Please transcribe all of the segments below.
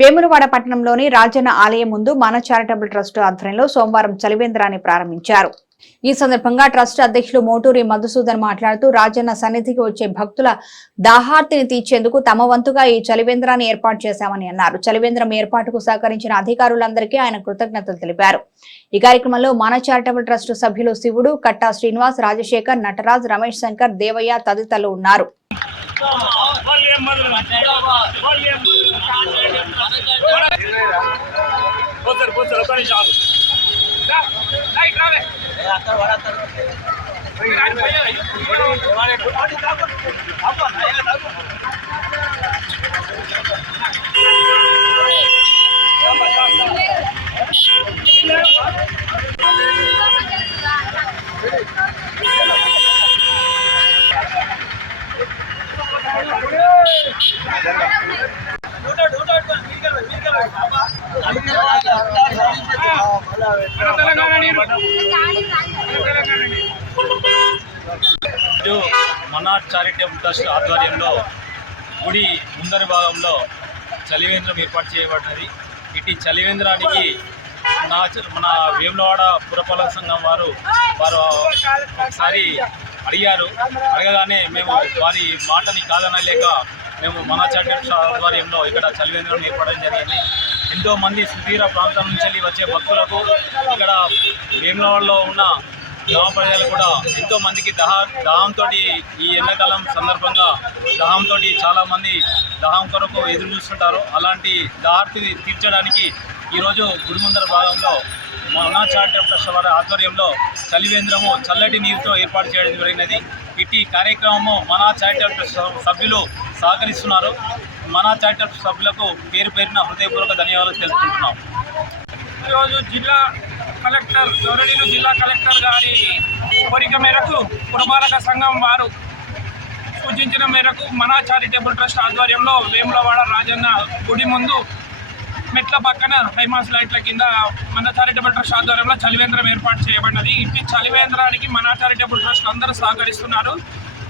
వేములవాడ పట్టణంలోని రాజన్న ఆలయం ముందు మన చారిటబుల్ ట్రస్ట్ ఆధ్వర్యంలో సోమవారం చలివేంద్రాన్ని ప్రారంభించారు. ఈ సందర్భంగా ట్రస్ట్ అధ్యక్షులు మోటూరి మధుసూదన్ మాట్లాడుతూ రాజన్న సన్నిధికి వచ్చే భక్తుల దాహార్తిని తీర్చేందుకు తమ వంతుగా ఈ చలివేంద్రాన్ని ఏర్పాటు చేశామని అన్నారు. చలివేంద్రం ఏర్పాటుకు సహకరించిన అధికారులందరికీ ఆయన కృతజ్ఞతలు తెలిపారు. ఈ కార్యక్రమంలో మన చారిటబుల్ ట్రస్ట్ సభ్యులు శివుడు, కట్టా శ్రీనివాస్, రాజశేఖర్, నటరాజ్, రమేష్ శంకర్, దేవయ్య తదితరులు ఉన్నారు. మన చారిటబుల్ ట్రస్ట్ ఆధ్వర్యంలో గుడి ముందరి భాగంలో చలివేంద్రం ఏర్పాటు చేయబడినది. ఇటు చలివేంద్రానికి మన వేములవాడ పురపాలక సంఘం వారు ఒకసారి అడిగారు. అడగగానే మేము వారి మాటని కాదనలేక మేము మన చారిటబుల్ ఆధ్వర్యంలో ఇక్కడ చలివేంద్రం ఏర్పడడం జరిగింది. ఎంతోమంది సుదూర ప్రాంతం నుంచి వచ్చే భక్తులకు ఇక్కడ వేములవాడలో ఉన్న గ్రామ ప్రజలు కూడా ఎంతోమందికి దాహంతో ఈ ఎండాకాలం సందర్భంగా దాహంతో చాలామంది దాహం కొరకు ఎదురు చూస్తుంటారు. అలాంటి దాహార్తి తీర్చడానికి ఈరోజు గుడి ముందర భాగంలో మన చారిటబుల్ ట్రస్ట్ వారి ఆధ్వర్యంలో చలివేంద్రము చల్లటి నీరుతో ఏర్పాటు చేయడం జరిగినది. ఇట్టి కార్యక్రమము మన చారిటబుల్ ట్రస్ట్ సభ్యులు సహకరిస్తున్నారు. మన చారిటబుల్ సభ్యులకు పేరు పేరున హృదయపూర్వక ధన్యవాదాలు తెలుపుకుంటున్నాం. ఈరోజు జిల్లా కలెక్టర్ గౌరవనీయులు జిల్లా కలెక్టర్ గారి కోరిక మేరకు పురపాలక సంఘం వారు సూచించిన మేరకు మన చారిటబుల్ ట్రస్ట్ ఆధ్వర్యంలో వేములవాడ రాజన్న గుడి ముందు మెట్ల పక్కన హైమాస్ లైట్ల కింద మన చారిటబుల్ ట్రస్ట్ ఆధ్వర్యంలో చలివేంద్రం ఏర్పాటు చేయబడినది. ఇట్టి చలివేంద్రానికి మన చారిటబుల్ ట్రస్ట్ అందరూ సహకరిస్తున్నారు.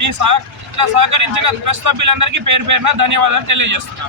ఇట్లా సహకరించిన ట్రస్ట్ సభ్యులందరికీ పేరు పేరున ధన్యవాదాలు తెలియజేస్తున్నారు.